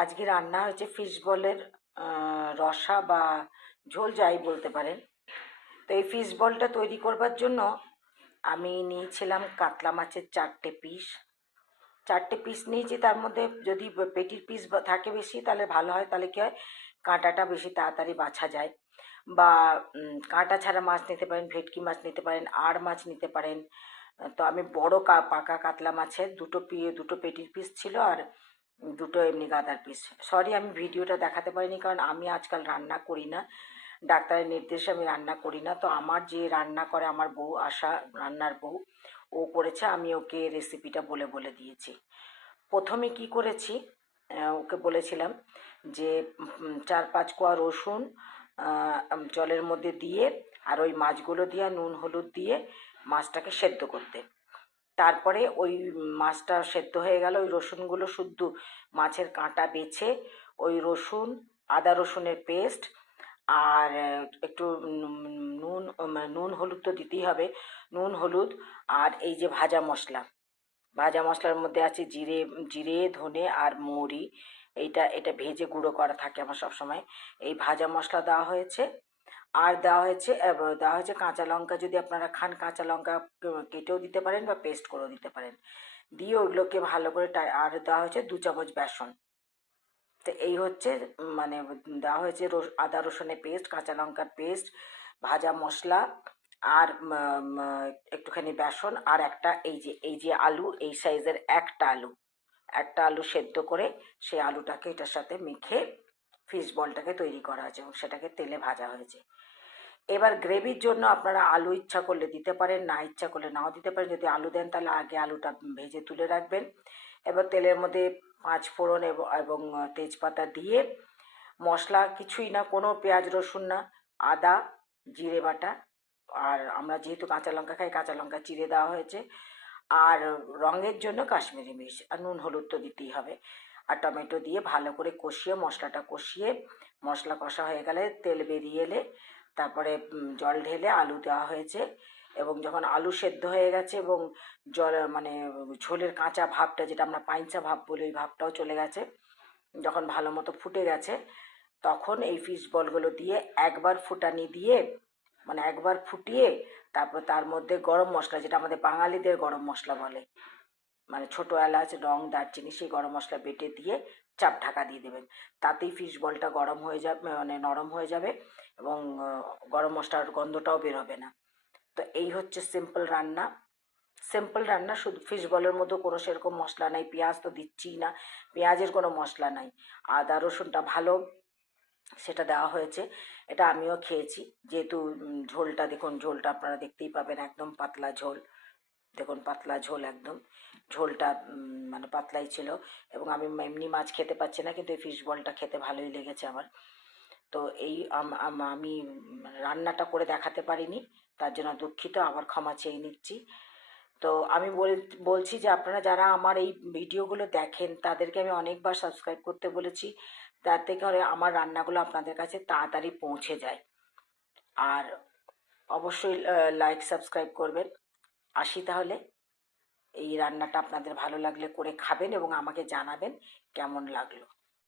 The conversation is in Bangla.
আজকে রান্না হয়েছে ফিশ বলের রসা বা ঝোল যাই বলতে পারেন। তো এই ফিশ বলটা তৈরি করবার জন্য আমি নিয়েছিলাম কাতলা মাছের 4টে পিস নিয়েছি। তার মধ্যে যদি পেটির পিস থাকে বেশি তাহলে ভালো হয়, তাহলে কী হয় কাঁটাটা বেশি তাড়াতাড়ি বাছা যায়। বা কাঁটা ছাড়া মাছ নিতে পারেন, ভেটকি মাছ নিতে পারেন, আর মাছ নিতে পারেন। তো আমি বড় পাকা কাতলা মাছের দুটো পেটির পিস ছিল, আর দুটো এমনি গাদার পিস। সরি আমি ভিডিওটা দেখাতে পারিনি, কারণ আমি আজকাল রান্না করি না, ডাক্তারের নির্দেশে আমি রান্না করি না। তো আমার যে রান্না করে আমার বউ, আশা রান্নার বউ, ও করেছে, আমি ওকে রেসিপিটা বলে বলে দিয়েছি। প্রথমে কি করেছি, ওকে বলেছিলাম যে 4-5 কোয়া রসুন জলের মধ্যে দিয়ে, আর ওই মাছগুলো দিয়ে নুন হলুদ দিয়ে মাছটাকে সেদ্ধ করতে। তারপরে ওই মাছটা সেদ্ধ হয়ে গেল, ওই রসুনগুলো শুদ্ধ মাছের কাঁটা বেছে ওই রসুন, আদা রসুনের পেস্ট, আর একটু নুন হলুদ তো দিতেই হবে, নুন হলুদ, আর এই যে ভাজা মশলার মধ্যে আছে জিরে, ধনে আর মৌরি। এটা ভেজে গুঁড়ো করা থাকে আমার সবসময়। এই ভাজা মশলা দেওয়া হয়েছে। আর দেওয়া হয়েছে কাঁচা লঙ্কা, যদি আপনারা খান কাঁচা লঙ্কা কেটেও দিতে পারেন বা পেস্ট করেও দিতে পারেন। দিয়ে ওইগুলোকে ভালো করে আর দেওয়া হয়েছে 2 চামচ বেসন। তো এই হচ্ছে মানে দেওয়া হয়েছে আদা রসুনের পেস্ট, কাঁচা লঙ্কার পেস্ট, ভাজা মশলা, আর একটুখানি বেসন, আর এই যে আলু, এই সাইজের একটা আলু সেদ্ধ করে সেই আলুটাকে এটার সাথে মেখে ফিশ বলটাকে তৈরি করা হয়েছে এবং সেটাকে তেলে ভাজা হয়েছে। এবার গ্রেভির জন্য আপনারা আলু ইচ্ছা করলে দিতে পারেন, না ইচ্ছা করলে নাও দিতে পারেন। যদি আলু দেন তাহলে আগে আলুটা ভেজে তুলে রাখবেন। এবার তেলের মধ্যে 5 ফোড়ন এবং তেজপাতা দিয়ে, মশলা কিছুই না, কোনো পেঁয়াজ রসুন না, আদা জিরে বাটা, আর আমরা যেহেতু কাঁচা লঙ্কা খাই কাঁচা লঙ্কা চিড়ে দেওয়া হয়েছে, আর রঙের জন্য কাশ্মীরি মির্চ, আর নুন হলুদ তো দিতেই হবে, আর টমেটো দিয়ে ভালো করে কষিয়ে, মশলাটা কষিয়ে, মশলা কষা হয়ে গেলে তেল বেরিয়ে এলে তারপরে জল ঢেলে আলু দেওয়া হয়েছে। এবং যখন আলু সেদ্ধ হয়ে গেছে এবং জল মানে ঝোলের কাঁচা ভাবটা, যেটা আমরা পাইঞ্চা ভাব বলি, ওই ভাবটাও চলে গেছে, যখন ভালো মতো ফুটে গেছে, তখন এই ফিশ বলগুলো দিয়ে একবার ফুটানি দিয়ে, মানে একবার ফুটিয়ে, তারপর তার মধ্যে গরম মশলা, যেটা আমাদের বাঙালিদের গরম মশলা বলে, মানে ছোটো এলাচ, লং, দারচিনি, সেই গরম মশলা বেটে দিয়ে চাপ ঢাকা দিয়ে দেবেন। তাতেই ফিশ বলটা গরম হয়ে যাবে, মানে নরম হয়ে যাবে, এবং গরম মশলার গন্ধটাও বেরোবে না। তো এই হচ্ছে সিম্পল রান্না। শুধু ফিশ বলের মধ্যে কোনো সেরকম মশলা নাই, পেঁয়াজ তো দিচ্ছিই না, পেঁয়াজের কোনো মশলা নাই, আদা রসুনটা ভালো সেটা দেওয়া হয়েছে। এটা আমিও খেয়েছি, যেহেতু ঝোলটা দেখুন, ঝোলটা আপনারা দেখতেই পাবেন, একদম পাতলা ঝোল। দেখুন পাতলা ঝোল একদম, ঝোলটা মানে পাতলাই ছিল। এবং আমি এমনি মাছ খেতে পারছি না, কিন্তু এই ফিশ বলটা খেতে ভালোই লেগেছে আমার। তো এই আমি রান্নাটা করে দেখাতে পারিনি, তার জন্য দুঃখিত, আবার ক্ষমা চেয়ে নিচ্ছি। তো আমি বলছি যে আপনারা যারা আমার এই ভিডিওগুলো দেখেন তাদেরকে আমি অনেকবার সাবস্ক্রাইব করতে বলেছি, তাতে করে আমার রান্নাগুলো আপনাদের কাছে তাড়াতাড়ি পৌঁছে যায়। আর অবশ্যই লাইক সাবস্ক্রাইব করবেন। আসি তাহলে, এই রান্নাটা আপনাদের ভালো লাগলে করে খাবেন এবং আমাকে জানাবেন কেমন লাগলো।